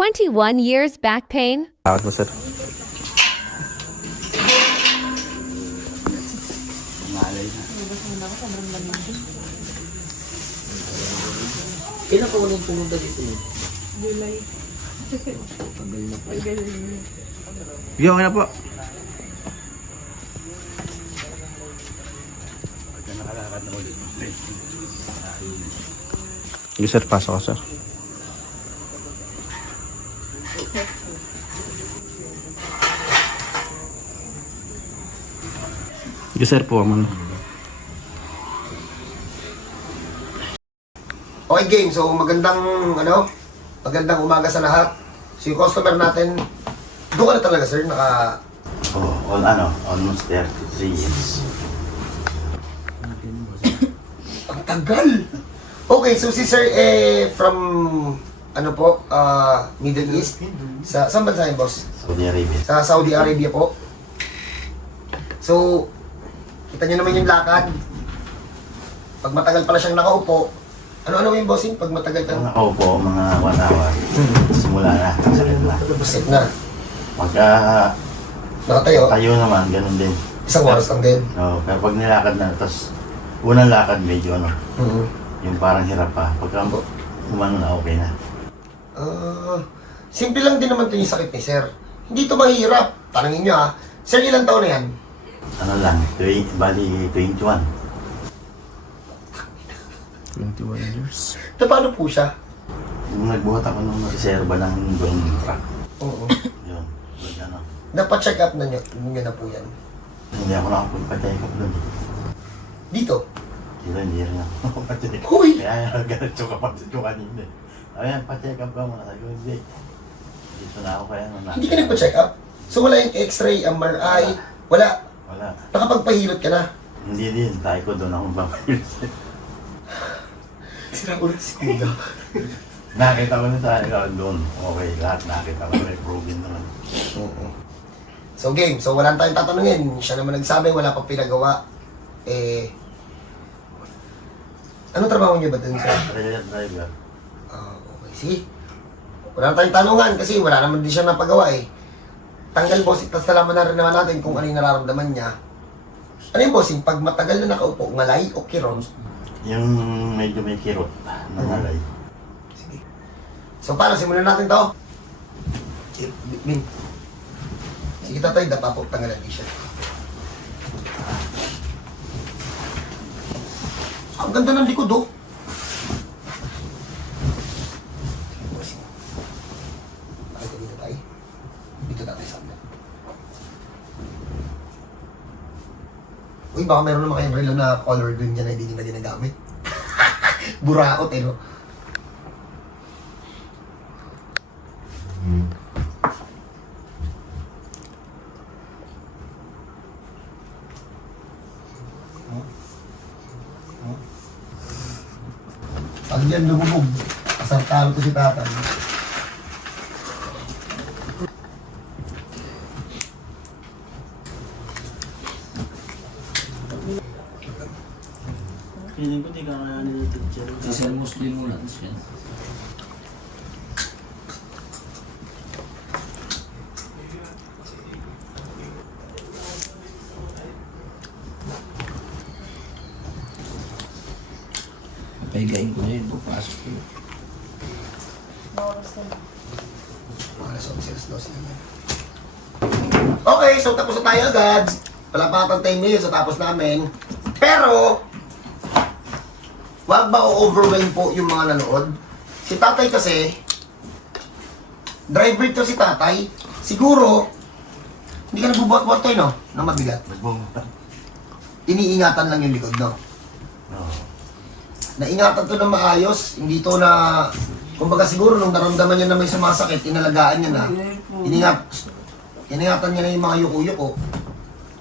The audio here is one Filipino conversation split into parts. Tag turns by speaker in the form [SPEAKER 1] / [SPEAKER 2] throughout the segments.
[SPEAKER 1] 21 years back pain?
[SPEAKER 2] Takot mo, sir.
[SPEAKER 3] Kailan ka walang pumunta dito?
[SPEAKER 2] Yo, okay na po. Sige, sir. Pasok ka, sir. Sige, sir. Po, muna.
[SPEAKER 4] Okay game, so magandang ano, magandang umaga sa lahat. So yung customer natin, doon ka na talaga sir, naka...
[SPEAKER 5] Oh, all, ano, almost 33 years.
[SPEAKER 4] Ang tagal! Okay, so si sir eh from ano po, ah Middle East. Sa saan bansa yun, boss?
[SPEAKER 5] Saudi Arabia.
[SPEAKER 4] Sa Saudi Arabia po. So, kita niyo naman yung lakad. Pag matagal pala siyang nakaupo, ano-ano yung bossing? Pag matagal kang
[SPEAKER 5] nakaupo, mga 1 hour, simula na, sakit na.
[SPEAKER 4] set na,
[SPEAKER 5] Pagka
[SPEAKER 4] nakatayo,
[SPEAKER 5] tayo naman, ganun din.
[SPEAKER 4] isang oras lang din.
[SPEAKER 5] No, pero pag nilakad na, tapos unang lakad medyo ano,
[SPEAKER 4] Mhm.
[SPEAKER 5] yung parang hirap pa. Pagka umano na, okay na.
[SPEAKER 4] Ah, simple lang din naman ito yung sakit ni sir. Hindi ito mahirap. Tanungin nyo ha. Sir, ilang taon na yan?
[SPEAKER 5] Ano lang, 20, bali 21.
[SPEAKER 2] 21 years.
[SPEAKER 4] Ito paano po siya?
[SPEAKER 5] Nung nagbuhat ako nung reserva ng buong truck,
[SPEAKER 4] Oo.
[SPEAKER 5] yun, pag ano,
[SPEAKER 4] Napacheck up na nyo, nyo na po yan.
[SPEAKER 5] hindi ako nakapagpa-check up doon.
[SPEAKER 4] Dito.
[SPEAKER 5] Hindi, hindi rin ako nakapag-check up.
[SPEAKER 4] Huy!
[SPEAKER 5] Kaya ganun yung kapatid ko kanina. eh. Ayan, pa-check up ka muna. Sabi ko, hindi. Dito na ako kaya
[SPEAKER 4] Hindi ka nagpa-check up? So wala yung x-ray, MRI, wala.
[SPEAKER 5] Wala.
[SPEAKER 4] Nakapagpahilot ka na.
[SPEAKER 5] Hindi din. Tayo ko doon akong pamayos.
[SPEAKER 4] Sira ulit si Kuya.
[SPEAKER 5] nakita ko na tayo doon. Okay, lahat nakita ko. May proven naman.
[SPEAKER 4] Oo. So game, so wala tayong tatanungin. Siya naman nagsabi, wala pang pinagawa. Eh, ano trabaho niyo ba dun sa...
[SPEAKER 5] Trailer driver.
[SPEAKER 4] Ah, okay. Sige. Wala na tayong tanungan kasi wala naman din siya napagawa eh. Tanggal bossing, tapos nalaman na rin naman natin kung ano yung nararamdaman niya. Ano yung bossing? Pag matagal na nakaupo, ngalay o kiron?
[SPEAKER 5] Yung medyo may kirot na nalay.
[SPEAKER 4] Sige. So paano, simulan natin to? Sige tatay, dapa po, tanggalan di siya. Ang ganda ng likod oh. Bossing. Bakit dito tayo? Dito natin sa amin. Uy, baka meron naman kayong relo na color green dyan na hindi na ginagamit. Buraot eh, no? Pag yan lumubog, asartalo ko si tatay.
[SPEAKER 3] Feeling ko di ka kaya nila teacher.
[SPEAKER 6] Isang Muslim muna siya. Paigain ko na yun, papasok ko.
[SPEAKER 4] Alas 11, alas 12 naman. Okay, so tapos na tayo agad. Wala pa atang 10 minutes sa tapos namin. Pero, wag ba o-overwhelm po yung mga nanood? Si tatay kasi, driver to si tatay. Siguro, hindi ka nagbubuhat-buhat tayo, no? Na mabigat. Iniingatan lang yung likod, no?
[SPEAKER 5] No.
[SPEAKER 4] Naingatan to na maayos, hindi to na... Kumbaga siguro nung naramdaman niya na may sumasakit, inalagaan niya na. Iningat, iningatan niya na yung mga yuko-yuko.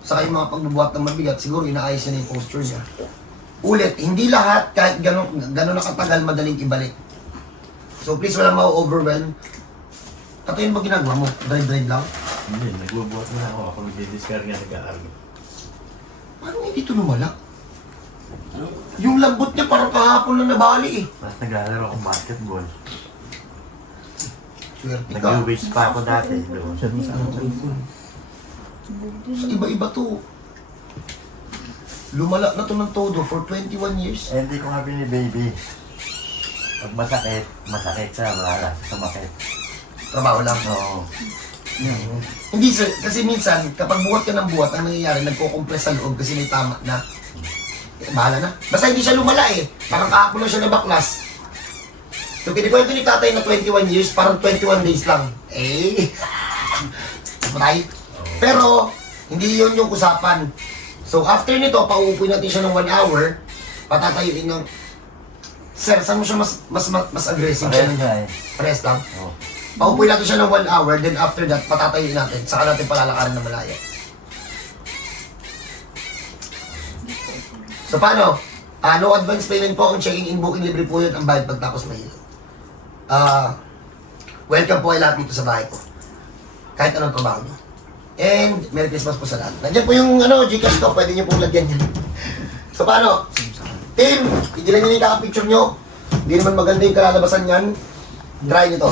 [SPEAKER 4] Saka yung mga pagbubuhat ng mabigat, siguro inaayos niya na yung posture niya. Ulit, hindi lahat, kahit gano'n gano'n nakatagal, madaling ibalik. So please, walang ma-overwhelm. Kato yun ba ginagawa mo? Drive-drive lang?
[SPEAKER 5] Hindi, nagbubuhat na ako. Ako nagdi-discard nga nag-aaral.
[SPEAKER 4] Paano hindi ito lumala? Yung lambot niya parang kahapon lang nabali eh.
[SPEAKER 5] Mas naglalaro akong basketball.
[SPEAKER 4] Swerte ka.
[SPEAKER 5] Nag-wish pa ako dati. doon.
[SPEAKER 4] Sa iba-iba to. Lumala na to ng todo for 21 years.
[SPEAKER 5] Eh, hindi ko nga binibaby. Pag masakit, masakit siya, wala. Sumakit.
[SPEAKER 4] Trabaho lang.
[SPEAKER 5] Oo.
[SPEAKER 4] Hindi sir, kasi minsan, kapag buhat ka ng buhat, ang nangyayari, nagko-compress sa loob kasi may tama na. Eh, bahala na. Basta hindi siya lumala eh. Parang kahapon lang siya nabaklas. So, kinikwento ni tatay na 21 years, parang 21 days lang. Eh, patay. Pero, hindi yun yung usapan. So, after nito, pauupoy natin siya ng 1 hour, patatayuin ng... Sir, saan mo siya mas, mas, mas, mas aggressive siya?
[SPEAKER 5] Parehas nga eh.
[SPEAKER 4] Pares lang?
[SPEAKER 5] Oo.
[SPEAKER 4] Paupoy natin siya ng 1 hour, then after that, patatayuin natin. Saka natin palalakarin na malaya. So paano? Ah, no advance payment po ang checking in booking libre po yun ang bayad pagtapos mahilo. Ah, welcome po ay lahat dito sa bahay ko. Kahit anong trabaho nyo. And Merry Christmas po sa lahat. Nandiyan po yung ano, Gcash ko, pwede nyo pong lagyan yan. So paano? Team, tigilan nyo yung kakapicture nyo. Hindi naman maganda yung kalalabasan yan. Try nyo to.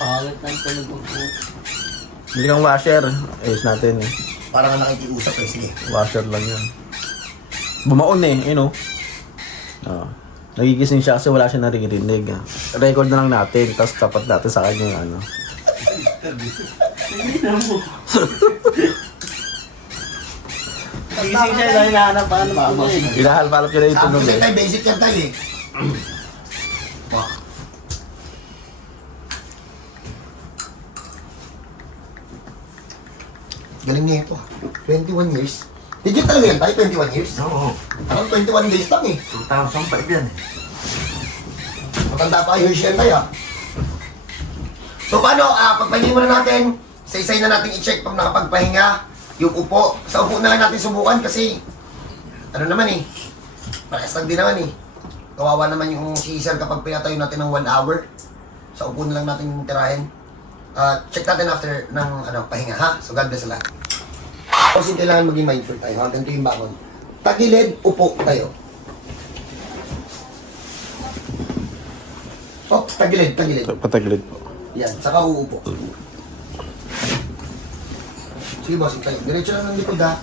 [SPEAKER 3] Pangit na ito nag
[SPEAKER 2] Hindi kang washer. Ayos natin eh.
[SPEAKER 4] Para nga nakikiusap eh, sige.
[SPEAKER 2] Washer lang yan. Bumaon eh, you know. Oo. Nagigising siya kasi wala siya naririnig. Record na lang natin, tapos tapat natin sa kanya yung ano.
[SPEAKER 3] Gising siya dahil nahanap pa ano pa
[SPEAKER 2] Inahalpalap niya na yung
[SPEAKER 4] Sabi
[SPEAKER 2] tunog
[SPEAKER 4] ko
[SPEAKER 2] eh.
[SPEAKER 4] tayo, basic yan tayo eh. Galing niya ito ah. 21 years. Legit talaga yan tayo, 21 years.
[SPEAKER 5] Oo.
[SPEAKER 4] Parang 21 days lang eh.
[SPEAKER 5] 2005 yan eh.
[SPEAKER 4] Matanda pa kayo siya tayo ah. So paano, ah, pagpahingi muna natin, sa isay na natin i-check pag nakapagpahinga, yung upo. Sa upo na lang natin subukan kasi, ano naman eh, parehas lang din naman eh. Kawawa naman yung si sir kapag pinatayo natin ng 1 hour. Sa upo na lang natin tirahin. Ah, check natin after ng ano, pahinga ha. So God bless lahat. Kasi kailangan maging mindful tayo. Ha? Ganito yung bangon. Tagilid, upo tayo. Oh, tagilid, tagilid.
[SPEAKER 2] Patagilid po.
[SPEAKER 4] Yan, saka uupo. Sige boss, tayo. Diretso lang ng likod ha.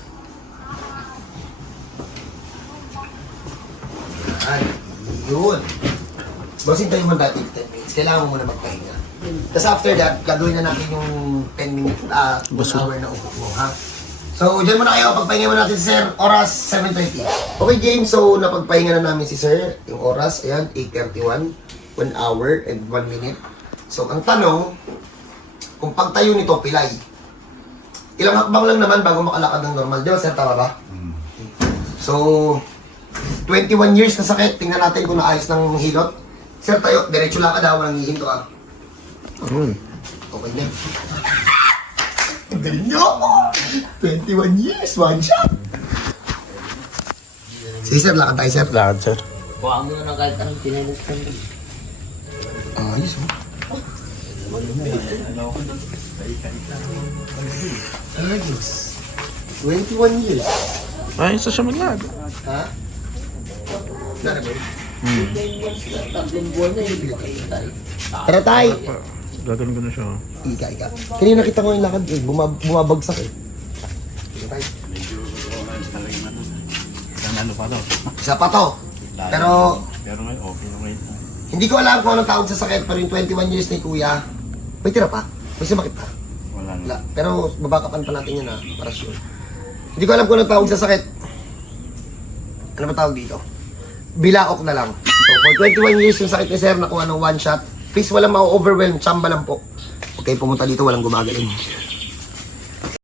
[SPEAKER 4] Ay, yun. Bossing tayo man dati 10 minutes. Kailangan mo muna magpahinga. Tapos after that, gagawin na natin yung 10 minutes, ah, 1
[SPEAKER 2] Boss,
[SPEAKER 4] hour na upo mo, ha? So, dyan muna kayo, pagpahinga mo natin si Sir, oras 7.30. Okay, James, so napagpahinga na namin si Sir, yung oras, ayan, 8.31, 1 hour and 1 minute. So, ang tanong, kung pagtayo nito, pilay. Ilang hakbang lang naman bago makalakad ng normal. Di ba, Sir, tama ba? So, 21 years na sakit. Tingnan natin kung naayos ng hilot. Sir, tayo, diretso lakad ha, walang hihinto ha.
[SPEAKER 2] Ayun.
[SPEAKER 4] Okay na. Ang galing nyo! 21 years, one shot! Sige sir, lakad tayo sir.
[SPEAKER 2] Lakad, sir.
[SPEAKER 3] Kuha mo na ng kahit anong tinilis ka rin.
[SPEAKER 4] Ayos oh. Ayos. 21 years.
[SPEAKER 2] Ay, isa siya maglakad.
[SPEAKER 4] Ha? Nara ba?
[SPEAKER 3] Tatlong buwan na yun. Tayo.
[SPEAKER 4] Tara tayo!
[SPEAKER 2] Gagawin ko na siya.
[SPEAKER 4] Ika, ika. Kanina nakita ko yung lakad eh. Buma- bumabagsak eh. Sige tayo.
[SPEAKER 2] Ang ano pa daw.
[SPEAKER 4] Isa pa to. Pero,
[SPEAKER 2] Pero ngayon, okay na ngayon.
[SPEAKER 4] hindi ko alam kung anong tawag sa sakit, pero yung 21 years ni kuya, may tira pa. May sumakit pa.
[SPEAKER 2] Wala na.
[SPEAKER 4] Wala. Pero babakapan pa natin yun ha, para sure. Hindi ko alam kung anong tawag sa sakit. Ano ba tawag dito? Bilaok na lang. So, for 21 years yung sakit ni sir, nakuha ng one shot. Please, walang ma-overwhelm. Chamba lang po. Kayo pumunta dito, walang gumagaling.